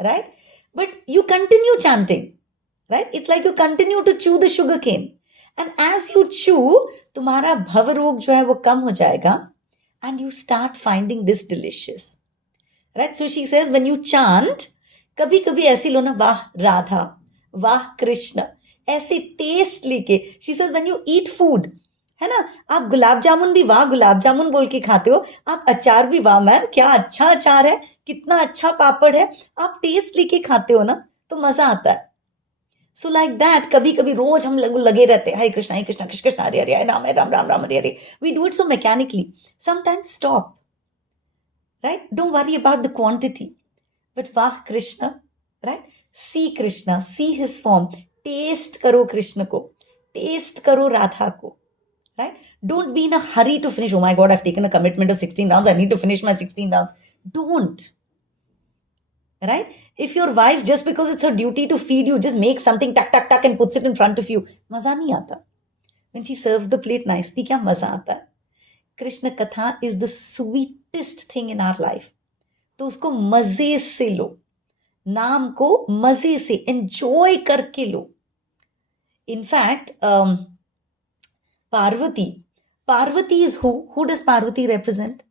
Right? But you continue chanting. Right? It's like you continue to chew the sugar cane. And as you chew, तुम्हारा भवरोग जो है वो कम हो जाएगा. And you start finding this delicious. Right? So she says when you chant, कभी कभी ऐसी लो ना वाह राधा, वाह कृष्ण, ऐसे टेस्ट लेके. She says when you eat food, है ना, आप गुलाब जामुन भी वाह गुलाब जामुन बोल के खाते हो, आप अचार भी वाह मैम क्या अच्छा अचार है, कितना अच्छा पापड़ है, आप टेस्ट लेके खाते हो ना तो मजा आता है. सो लाइक दैट कभी कभी रोज हम लगे रहते हैं Hare Krishna Krishna Krishna Hare Hare, Ram Ram Ram Ram Hare Hare. We do it so mechanically. Sometimes stop. Right? Don't worry about the quantity, but वाह Krishna. Right? See Krishna, see his form. Taste करो कृष्ण को, टेस्ट करो राधा को. Right? Don't be in a hurry to finish. Oh my God, I've taken a commitment of 16 rounds. I need to finish my 16 rounds. Don't. Right? If your wife, just because it's her duty to feed you, just makes something tak tak tak and puts it in front of you, maza nahi aata. When she serves the plate nicely, kya maza aata hai? Krishna Katha is the sweetest thing in our life. तो उसको मजे से लो. नाम को मजे से enjoy करके लो. In fact, Parvati. Parvati is who? Who does Parvati represent?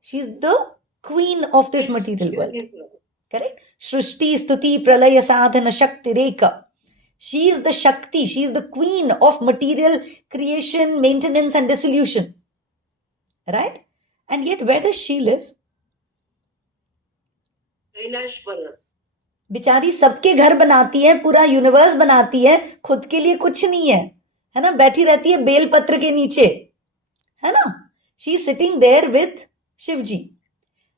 She's the queen of this material world. Correct? Shrishti, Stuti, Pralaya, Sadhana, Shakti, Reka. She is the Shakti. She is the queen of material creation, maintenance and dissolution. Right? And yet, where does she live? बेचारी सबके घर बनाती है, पूरा universe बनाती है, खुद के लिए कुछ नहीं है ना, बैठी रहती है बेल पत्र के नीचे, है ना. She is sitting there with Shivji.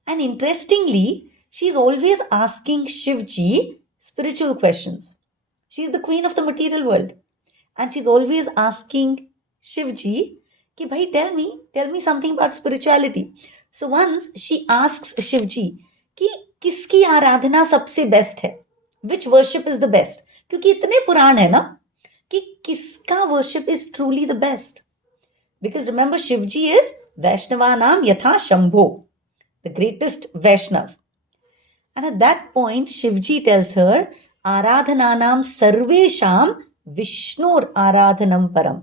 And interestingly she is always asking Shivji spiritual questions. She is the queen of the material world and she is always asking Shivji कि भाई tell me something about spirituality. So once she asks Shivji कि किसकी आराधना सबसे best है, which worship is the best. क्योंकि इतने पुराण है ना कि किसका worship is truly the best. Because remember Shivji is वैष्णवानाम यथा शंभो, the greatest Vaishnava. And at that point Shivji tells her आराधनानाम सर्वेशाम विष्णुर आराधनम परम.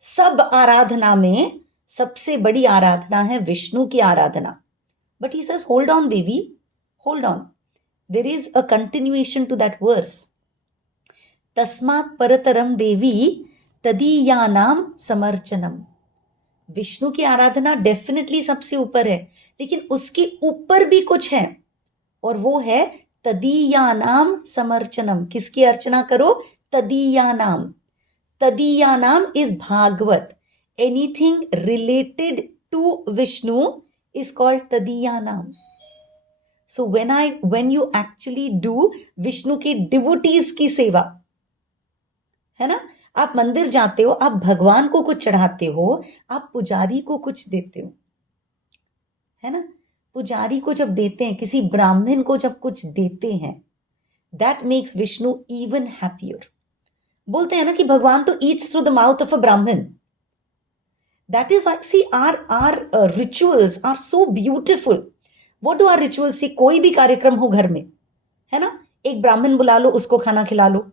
सब आराधना में सबसे बड़ी आराधना है विष्णु की आराधना. But he says hold on Devi, hold on. There is a continuation to that verse. Tasmat parataram devi tadiyanam samarchanam. Vishnu की आराधना डेफिनेटली सबसे ऊपर है, लेकिन उसके ऊपर भी कुछ है, और वो है तदीयानाम समर्चनम। किसकी अर्चना करो? तदीयानाम। तदीयानाम इज भागवत। Anything related to Vishnu is called tadiyanam. So when you actually do Vishnu के डिवोटीज की सेवा, है ना, आप मंदिर जाते हो, आप भगवान को कुछ चढ़ाते हो, आप पुजारी को कुछ देते हो, है ना, पुजारी को जब देते हैं, किसी ब्राह्मण को जब कुछ देते हैं, that makes Vishnu even happier. बोलते हैं ना कि भगवान तो Yeats through the mouth of a ब्राह्मण। That is why, see, our rituals are so beautiful. What do our rituals say? कोई भी कार्यक्रम हो घर में, है ना, एक ब्राह्मण बुला लो, उसको खाना खिला लो,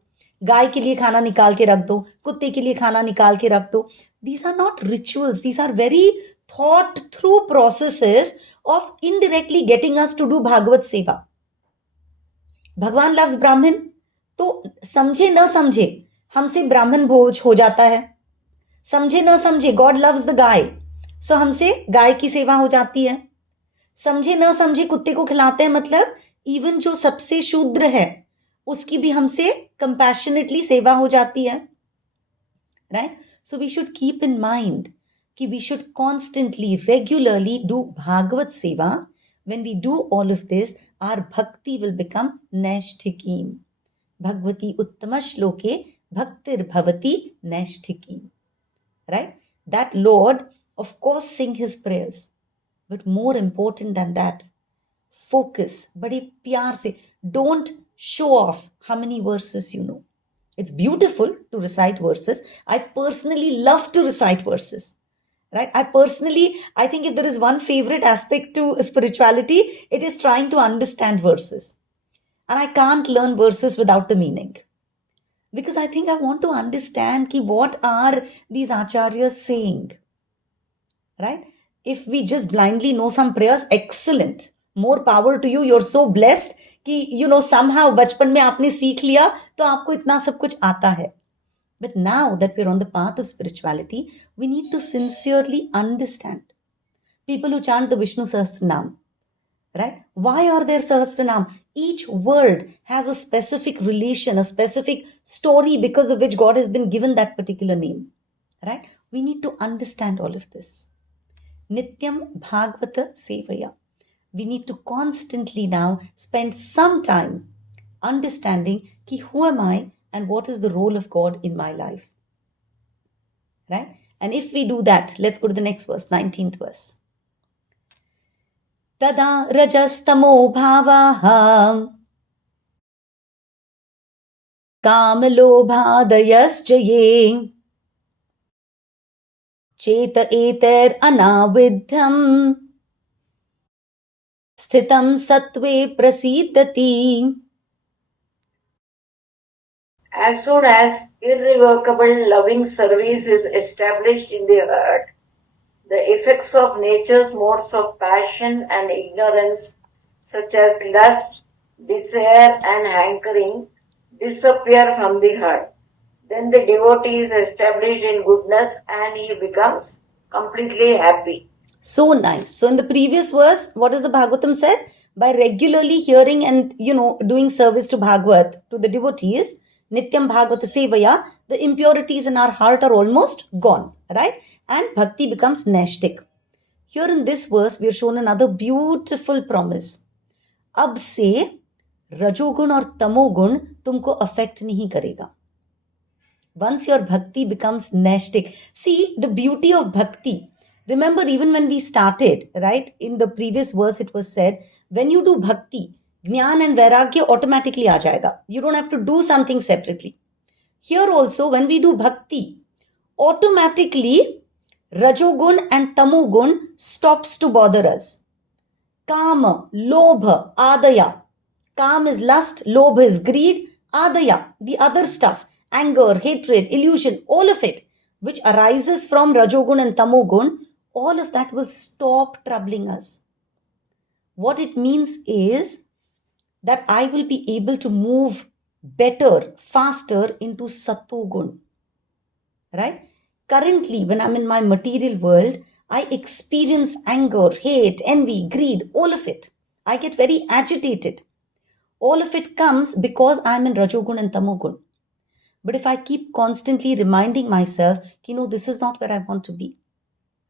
गाय के लिए खाना निकाल के रख दो, कुत्ते के लिए खाना निकाल के रख दो। These are not rituals. These are very thought through processes of indirectly getting us to do Bhagavat सेवा। भगवान loves ब्राह्मण, तो समझे न समझे हमसे ब्राह्मण भोज हो जाता है। समझे न समझे गॉड लव्स द गाय, सो हमसे गाय की सेवा हो जाती है। समझे न समझे कुत्ते को खिलाते हैं, मतलब इवन जो सबसे शूद्र है उसकी भी हमसे कंपैशनेटली सेवा हो जाती है, right. So we should keep in mind कि we should constantly regularly do Bhagavat seva. When we do all of this, our bhakti will become नैष्ठिकीम। भगवती उत्तम श्लोके भक्तिर्भवति नैष्ठिकीम, right? That Lord, of course, sing his prayers, but more important than that, focus, बड़े प्यार से, don't show off how many verses you know. It's beautiful to recite verses. I personally love to recite verses, right? I think if there is one favorite aspect to spirituality, it is trying to understand verses. And I can't learn verses without the meaning. Because I think I want to understand ki what are these acharyas saying, right? If we just blindly know some prayers, excellent, more power to you, you're so blessed कि somehow बचपन में आपने सीख लिया तो आपको इतना सब कुछ आता है। But now that we're on the path of spirituality, we need to sincerely understand. People who chant the Vishnu Sahasranam, right? Why are there Sahasranam? Each word has a specific relation, a specific story because of which God has been given that particular name, right? We need to understand all of this. Nityam Bhagavata Sevaya. We need to constantly now spend some time understanding ki who am I and what is the role of God in my life, right? And if we do that, let's go to the next verse, 19th verse. तदा रजस्तमो भावाः कामलोभादयश्च ये चेत एतैरनाविध्यम् स्थितं सत्त्वे प्रसीदति। As soon as irrevocable loving service is established in the heart, the effects of nature's modes of passion and ignorance, such as lust, desire, and hankering, disappear from the heart. Then the devotee is established in goodness and he becomes completely happy. So nice. So in the previous verse, what does the Bhagavatam said? By regularly hearing and, doing service to Bhagavat, to the devotees, Nityam Bhagavata Sevaya, the impurities in our heart are almost gone, right? And bhakti becomes nashtik. Here in this verse, we are shown another beautiful promise. अब से रजोगुण और तमोगुण तुमको affect नहीं करेगा. Once your bhakti becomes nashtik. See the beauty of bhakti. Remember, even when we started, right, in the previous verse it was said, when you do bhakti, Jnana and Vairagya automatically aa jayega. You don't have to do something separately. Here also, when we do bhakti, automatically Rajogun and Tamogun stops to bother us. Kama, Lobha, Adaya. Kam is lust, Lobha is greed, Adaya, the other stuff, anger, hatred, illusion, all of it, which arises from Rajogun and Tamogun, all of that will stop troubling us. What it means is that I will be able to move better, faster into Satogun. Right? Currently, when I'm in my material world, I experience anger, hate, envy, greed, all of it. I get very agitated. All of it comes because I'm in Rajogun and Tamogun. But if I keep constantly reminding myself, this is not where I want to be,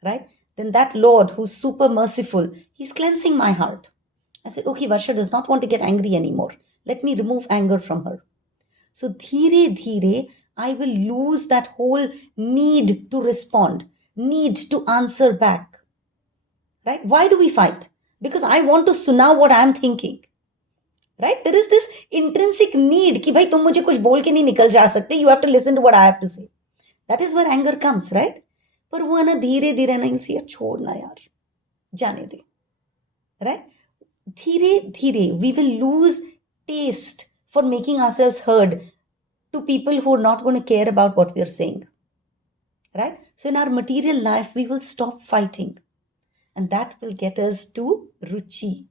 right? Then that Lord who's super merciful, he's cleansing my heart. I said, okay, Varsha does not want to get angry anymore. Let me remove anger from her. So, dheere dheere, I will lose that whole need to respond, need to answer back. Right? Why do we fight? Because I want to suna what I'm thinking. Right? There is this intrinsic need कि भाई तुम मुझे कुछ बोल के नहीं निकल जा सकते. You have to listen to what I have to say. That is where anger comes, right? पर वो है ना धीरे धीरे ना इनसे यार छोड़ना यार जाने दे. Right? धीरे धीरे we will lose taste for making ourselves heard to people who are not going to care about what we are saying. Right? So in our material life, we will stop fighting. And that will get us to Ruchi,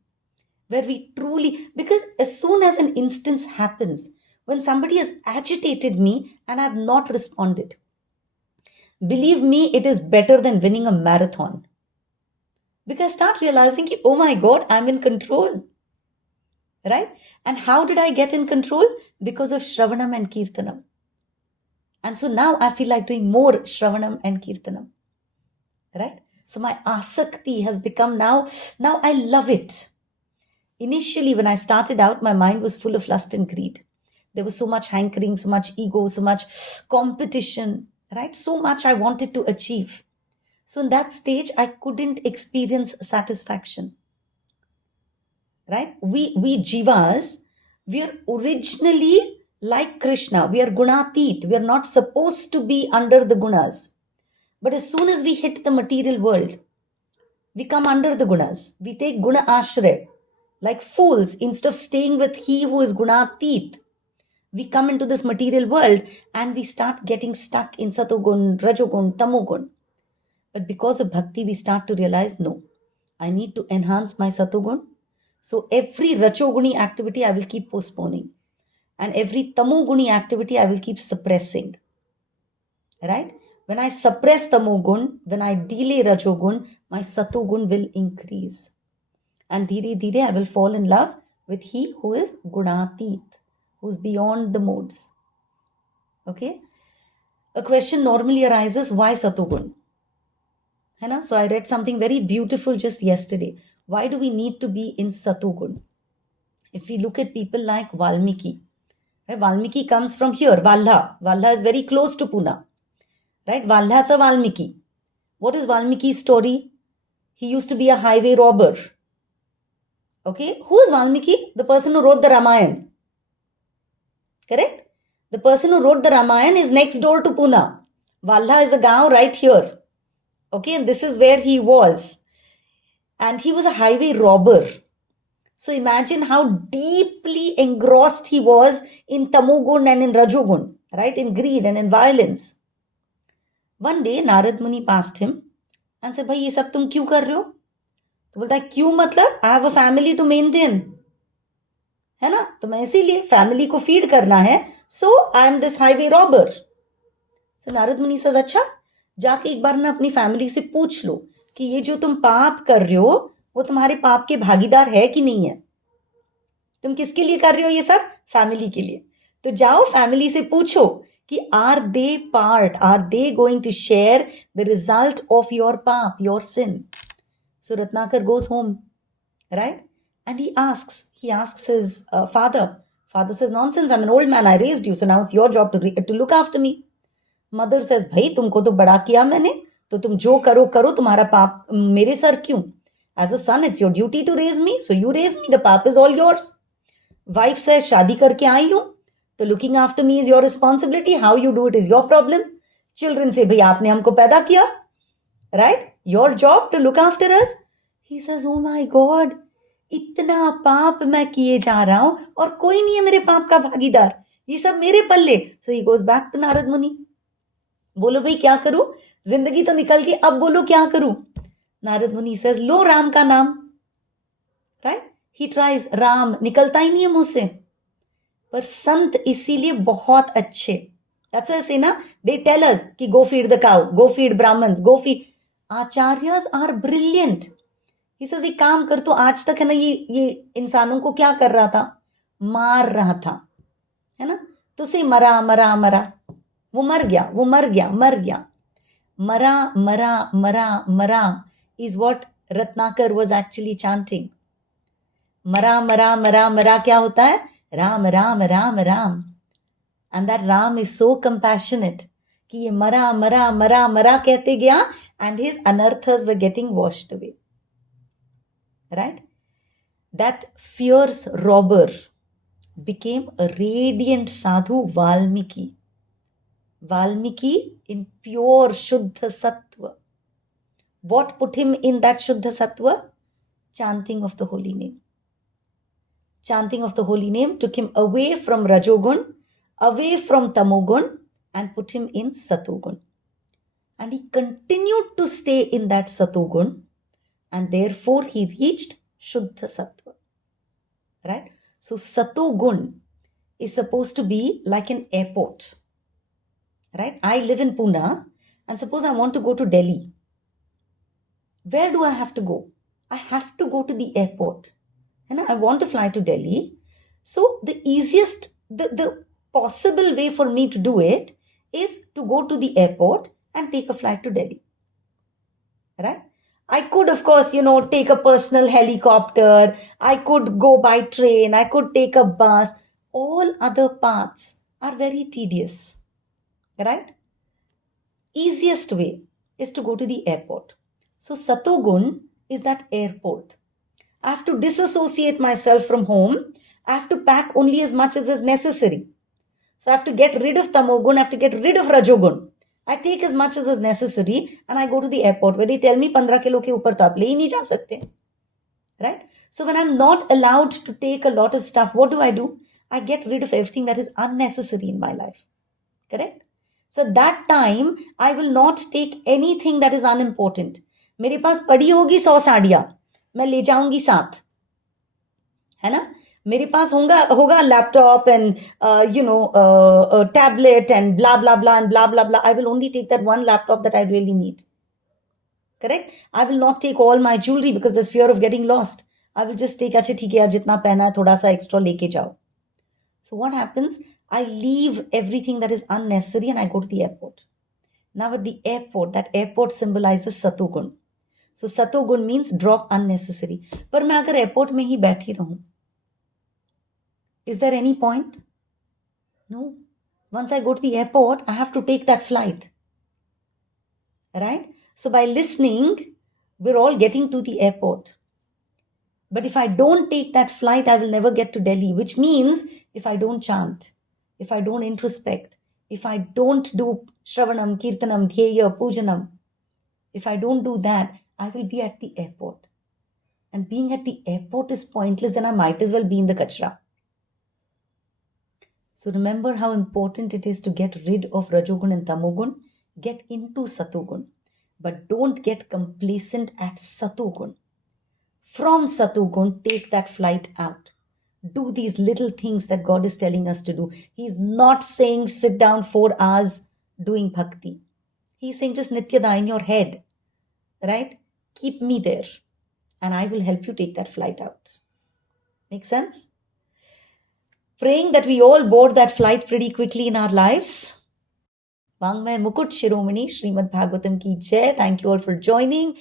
where we truly, because as soon as an instance happens, when somebody has agitated me and I have not responded, believe me, it is better than winning a marathon. Because I start realizing, oh my God, I'm in control. Right? And how did I get in control? Because of Shravanam and Kirtanam. And so now I feel like doing more Shravanam and Kirtanam. Right? So my asakti has become now I love it. Initially, when I started out, my mind was full of lust and greed. There was so much hankering, so much ego, so much competition, right? So much I wanted to achieve. So in that stage, I couldn't experience satisfaction. Right? We jivas, we are originally like Krishna. We are gunatit. We are not supposed to be under the gunas. But as soon as we hit the material world, we come under the gunas. We take guna ashray. Like fools, instead of staying with he who is gunatit, we come into this material world and we start getting stuck in satogun, rajogun, tamogun. But because of bhakti, we start to realize, no, I need to enhance my satogun. So every rajoguni activity I will keep postponing. And every tamoguni activity I will keep suppressing. Right? When I suppress tamogun, when I delay rajogun, my satogun will increase. And dheere dheere I will fall in love with he who is gunatit, who is beyond the modes. Okay? A question normally arises, why satogun? So I read something very beautiful just yesterday. Why do we need to be in satogun? If we look at people like Valmiki, right? Valmiki comes from here, Valha. Valha is very close to Pune. Right? Valha is a Valmiki. What is Valmiki's story? He used to be a highway robber. Okay? Who is Valmiki? The person who wrote the Ramayana. Correct? The person who wrote the Ramayana is next door to Pune. Valha is a gaon right here. Okay? And this is where he was. And he was a highway robber. So imagine how deeply engrossed he was in tamogun and in rajogun, right? In greed and in violence. One day, Narad Muni passed him and said, "Bhai, ये सब तुम क्यों कर रहे हो?" तो बोलता है, क्यों मतलब? I have a family to maintain. है ना? तो मैं इसीलिए family को feed करना है. So, I am this highway robber. So, Narad Muni says, अच्छा, जाके एक बार ना अपनी family से पूछ लो कि ये जो तुम पाप कर रहे हो वो तुम्हारे पाप के भागीदार है कि नहीं है. तुम किसके लिए कर रहे हो ये सब? फैमिली के लिए. तो जाओ फैमिली से पूछो कि are they going to share the result of your paap, your sin. So Ratnakar goes home, right, and he asks his father. Father says, nonsense, I'm an old man, I raised you, so now it's your job to look after me. Mother says, भाई तुमको तो बड़ा किया मैंने, तो तुम जो करो करो, तुम्हारा पाप मेरे सर क्यों? As a son, it's your duty to raise me, so you raise me, the paap is all yours. Wife says, शादी करके आई हूं, तो looking after me is your responsibility, how you do it is your problem. Children say, भाई आपने हमको पैदा किया, right? Your job to look after us. He says, oh my God, इतना पाप मैं किए जा रहा हूं और कोई नहीं है मेरे पाप का भागीदार, ये सब मेरे पल्ले. So he goes back to Narad Muni. बोलो भाई क्या करूं, जिंदगी तो निकल गई, अब बोलो क्या करूं. Narad Muni says, लो राम का नाम. Right? He tries, राम निकलता ही नहीं है मुंह से. पर संत इसीलिए बहुत अच्छे, That's why I say, na, they tell us, ki go feed the cow, go feed Brahmins, go feed. Acharyas are brilliant. He says, ये काम कर, तो आज तक है ना ये इंसानों को क्या कर रहा था? मार रहा था, है ना? तो से मरा मरा मरा, वो मर गया, वो मर गया, मर गया. Mara, mara, mara, mara is what Ratnakar was actually chanting. Mara, mara, mara, mara क्या होता है? Ram, Ram, Ram, Ram. And that Ram is so compassionate कि ये मरा मरा मरा मरा कहते गया and his anarthas were getting washed away. Right? That fierce robber became a radiant sadhu Valmiki. Valmiki in pure Shuddha Sattva. What put him in that Shuddha Sattva? Chanting of the holy name. Chanting of the holy name took him away from Rajogun, away from Tamogun, and put him in Satogun. And he continued to stay in that Satogun, and therefore he reached Shuddha Sattva. Right? So Satogun is supposed to be like an airport. Right? I live in Pune, and suppose I want to go to Delhi. Where do I have to go? I have to go to the airport. And I want to fly to Delhi. So the easiest, the possible way for me to do it is to go to the airport and take a flight to Delhi. Right? I could, of course, take a personal helicopter. I could go by train. I could take a bus. All other paths are very tedious. Right? Easiest way is to go to the airport. So Satogun is that airport. I have to disassociate myself from home. I have to pack only as much as is necessary. So I have to get rid of Tamogun. I have to get rid of Rajogun. I take as much as is necessary and I go to the airport where they tell me 15 kilo ke upar to aap le hi nahi ja sakte. Right? So when I'm not allowed to take a lot of stuff, what do? I get rid of everything that is unnecessary in my life. Correct? So that time, I will not take anything that is unimportant. मेरे पास पड़ी होगी 100 साड़ियाँ, मैं ले जाऊंगी साथ, है ना? मेरे पास होगा laptop and a tablet and blah blah blah and blah blah blah. I will only take that one laptop that I really need. Correct? I will not take all my jewelry because there's fear of getting lost. I will just take, अच्छा ठीक है यार जितना पहना है थोड़ा सा extra लेके जाओ. So what happens? I leave everything that is unnecessary and I go to the airport. Now at the airport, that airport symbolizes Satogun. So Satogun means drop unnecessary. पर मैं अगर airport में ही बैठी रहूं, is there any point? No. Once I go to the airport, I have to take that flight. Right? So by listening, we're all getting to the airport. But if I don't take that flight, I will never get to Delhi, which means if I don't chant, if I don't introspect, if I don't do Shravanam, Kirtanam, Dhyeya, Pujanam, if I don't do that, I will be at the airport. And being at the airport is pointless, then I might as well be in the kachra. So remember how important it is to get rid of Rajogun and Tamogun. Get into Satogun. But don't get complacent at Satogun. From Satogun, take that flight out. Do these little things that God is telling us to do. He's not saying sit down 4 hours doing bhakti. He's saying just Nityada in your head. Right? Keep me there. And I will help you take that flight out. Make sense? Praying that we all board that flight pretty quickly in our lives. Vangmay Mukut Shiromani Srimad Bhagavatam ki Jai. Thank you all for joining.